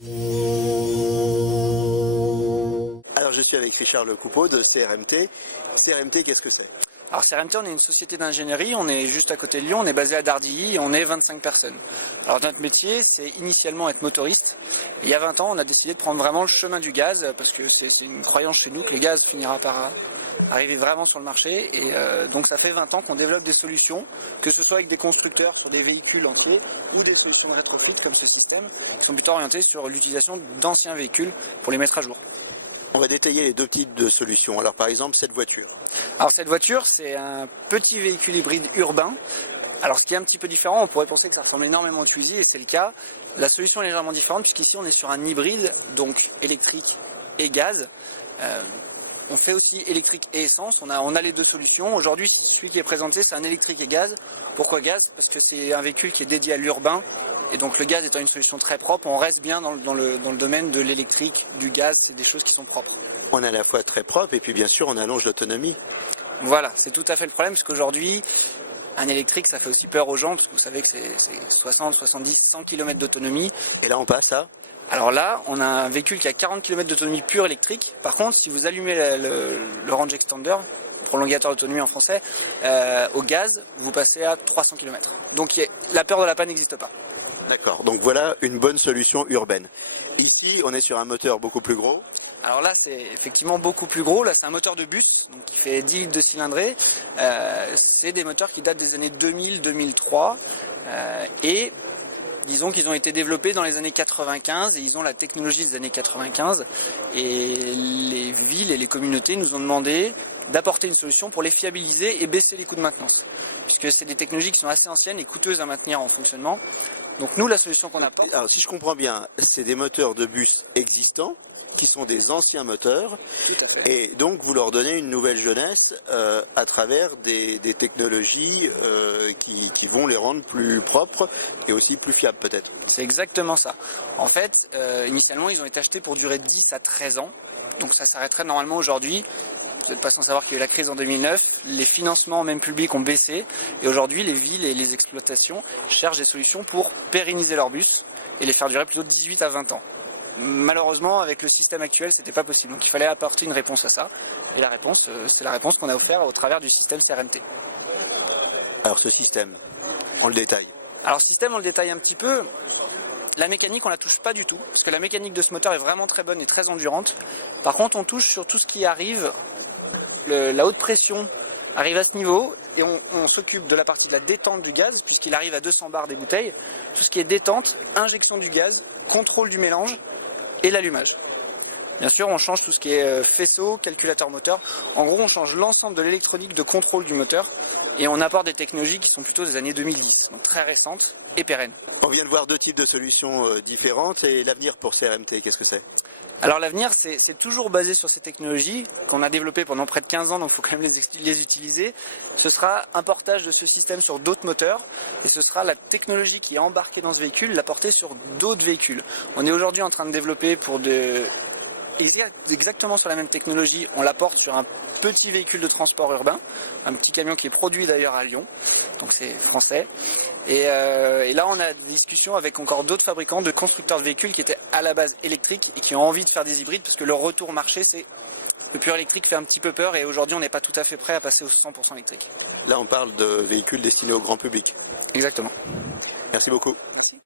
Alors je suis avec Richard Lecoupeau de CRMT. CRMT, qu'est-ce que c'est? Alors CRMT, on est une société d'ingénierie, on est juste à côté de Lyon, on est basé à Dardilly et on est 25 personnes. Alors notre métier, c'est initialement être motoriste. Et il y a 20 ans, on a décidé de prendre vraiment le chemin du gaz parce que c'est une croyance chez nous que le gaz finira par arriver vraiment sur le marché. Et donc ça fait 20 ans qu'on développe des solutions, que ce soit avec des constructeurs sur des véhicules entiers ou des solutions de rétrofit comme ce système, qui sont plutôt orientées sur l'utilisation d'anciens véhicules pour les mettre à jour. On va détailler les deux types de solutions. Alors par exemple, cette voiture. Alors cette voiture, c'est un petit véhicule hybride urbain. Alors ce qui est un petit peu différent, on pourrait penser que ça ressemble énormément au Twizy et c'est le cas. La solution est légèrement différente puisqu'ici on est sur un hybride, donc électrique et gaz. On fait aussi électrique et essence, on a les deux solutions. Aujourd'hui, celui qui est présenté, c'est un électrique et gaz. Pourquoi gaz? Parce que c'est un véhicule qui est dédié à l'urbain. Et donc le gaz étant une solution très propre, on reste bien dans le domaine de l'électrique, du gaz, c'est des choses qui sont propres. On est à la fois très propre et puis bien sûr on allonge l'autonomie. Voilà, c'est tout à fait le problème, parce qu'aujourd'hui, un électrique, ça fait aussi peur aux gens, parce que vous savez que c'est 60, 70, 100 km d'autonomie. Et là on passe à... Alors là, on a un véhicule qui a 40 km d'autonomie pure électrique. Par contre, si vous allumez le range extender, prolongateur d'autonomie en français, au gaz, vous passez à 300 km. Donc la peur de la panne n'existe pas. D'accord, donc voilà une bonne solution urbaine. Ici, on est sur un moteur beaucoup plus gros. Alors là, c'est effectivement beaucoup plus gros. Là, c'est un moteur de bus, donc qui fait 10 litres de cylindrée. C'est des moteurs qui datent des années 2000-2003. Et disons qu'ils ont été développés dans les années 95 et ils ont la technologie des années 95. Et les villes et les communautés nous ont demandé d'apporter une solution pour les fiabiliser et baisser les coûts de maintenance. Puisque c'est des technologies qui sont assez anciennes et coûteuses à maintenir en fonctionnement. Donc nous, la solution qu'on apporte... Alors si je comprends bien, c'est des moteurs de bus existants qui sont des anciens moteurs. Tout à fait. Et donc vous leur donnez une nouvelle jeunesse à travers des technologies qui vont les rendre plus propres et aussi plus fiables peut-être. C'est exactement ça. En fait, initialement, ils ont été achetés pour durer 10 à 13 ans. Donc ça s'arrêterait normalement aujourd'hui. Vous n'êtes pas sans savoir qu'il y a eu la crise en 2009. Les financements, même publics, ont baissé. Et aujourd'hui, les villes et les exploitations cherchent des solutions pour pérenniser leurs bus et les faire durer plutôt de 18 à 20 ans. Malheureusement, avec le système actuel, c'était pas possible. Donc il fallait apporter une réponse à ça. Et la réponse, c'est la réponse qu'on a offerte au travers du système CRMT. Alors ce système, on le détaille. Alors ce système, on le détaille un petit peu. La mécanique, on la touche pas du tout, parce que la mécanique de ce moteur est vraiment très bonne et très endurante. Par contre, on touche sur tout ce qui arrive, la haute pression arrive à ce niveau, et on s'occupe de la partie de la détente du gaz, puisqu'il arrive à 200 bars des bouteilles. Tout ce qui est détente, injection du gaz, contrôle du mélange et l'allumage. Bien sûr, on change tout ce qui est faisceau, calculateur moteur. En gros, on change l'ensemble de l'électronique de contrôle du moteur et on apporte des technologies qui sont plutôt des années 2010, donc très récentes et pérennes. On vient de voir deux types de solutions différentes et l'avenir pour CRMT, qu'est-ce que c'est? Alors l'avenir, c'est toujours basé sur ces technologies qu'on a développées pendant près de 15 ans, donc il faut quand même les utiliser. Ce sera un portage de ce système sur d'autres moteurs et ce sera la technologie qui est embarquée dans ce véhicule, la porter sur d'autres véhicules. On est aujourd'hui en train de développer exactement sur la même technologie, on la porte sur un petit véhicule de transport urbain, un petit camion qui est produit d'ailleurs à Lyon, donc c'est français. Et là on a des discussions avec encore d'autres fabricants, de constructeurs de véhicules qui étaient à la base électriques et qui ont envie de faire des hybrides parce que leur retour marché c'est le pur électrique fait un petit peu peur et aujourd'hui on n'est pas tout à fait prêt à passer au 100% électrique. Là on parle de véhicules destinés au grand public. Exactement. Merci beaucoup. Merci.